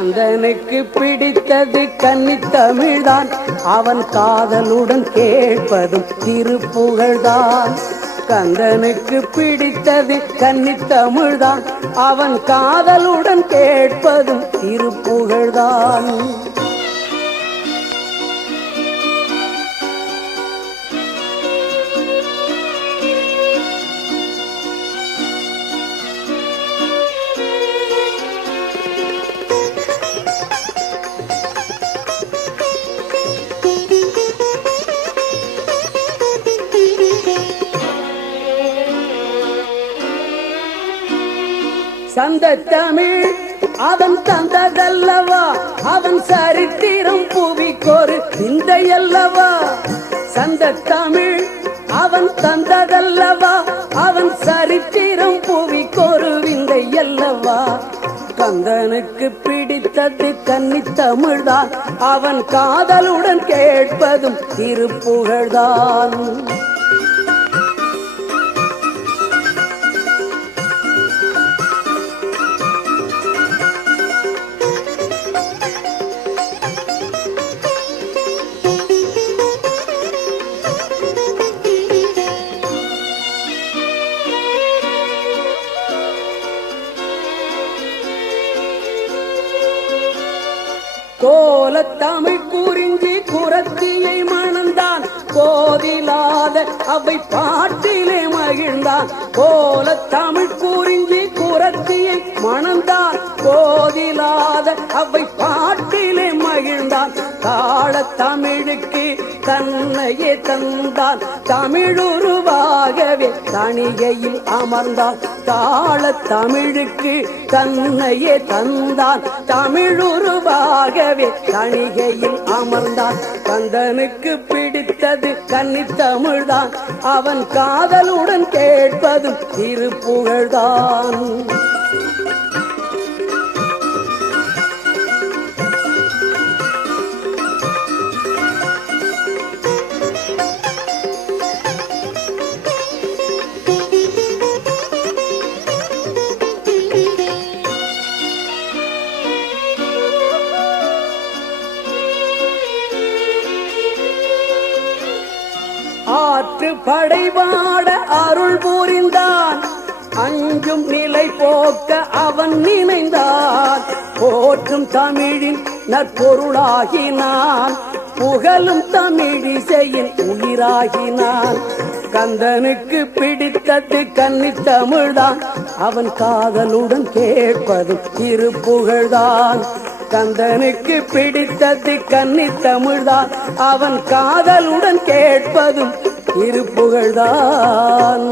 கந்தனுக்கு பிடித்தது கன்னித்தமிழ்தான், அவன் காதலுடன் கேட்பதும் திருப்புகழ்தான். கந்தனுக்கு பிடித்தது கன்னித்தமிழ்தான், அவன் காதலுடன் கேட்பதும் திருப்புகழ்தான். சந்தத்தமிழ் அவன் தந்ததல்லவா, அவன் சரித்திரம் புவிக்கொரு விந்தையல்லவா. சந்தத்தமிழ் அவன் தந்ததல்லவா, அவன் சரித்திரம் புவிக்கொரு விந்தையல்லவா. கந்தனுக்கு பிடித்தது கன்னித்தமிழ்தான், அவன் காதலுடன் கேட்பதும் திருப்புகழ்தான். கோலத்தமிழ் குறிஞ்சி குரத்தியை மணந்தான், போதிலாத அவை பாட்டிலே மகிழ்ந்தான். கோலத்தமிழ் குறிஞ்சி குரத்தியை மணந்தான், போதிலாத அவை பாட்டிலே மகிழ்ந்தான். தாளத்தமிழுக்கு தன்னையே தந்தான், தமிழுருவாகவே தணிகையில் அமர்ந்தான். தாளத்தமிழுக்கு தன்னையே தந்தான், தமிழுருவாகவே தணிகையில் அமர்ந்தான். கந்தனுக்கு பிடித்தது கன்னித்தமிழ்தான், அவன் காதலுடன் கேட்பதும் திருப்புகழ்தான். ஆற்று படைவாட அருள் புரிந்தான், அஞ்சும் நிலை போக்க அவன் நினைந்தான். போற்றும் தமிழின் நற்பொருளாகினான், புகழும் தமிழிசையின் உயிராகினான். கந்தனுக்கு பிடித்தது கன்னித்தமிழ்தான், அவன் காதலுடன் கேட்பதும் திருப்புகழ்தான். கந்தனுக்கு பிடித்தது கன்னித்தமிழ்தான், அவன் காதலுடன் கேட்பதும் திருப்புகழ்தான்.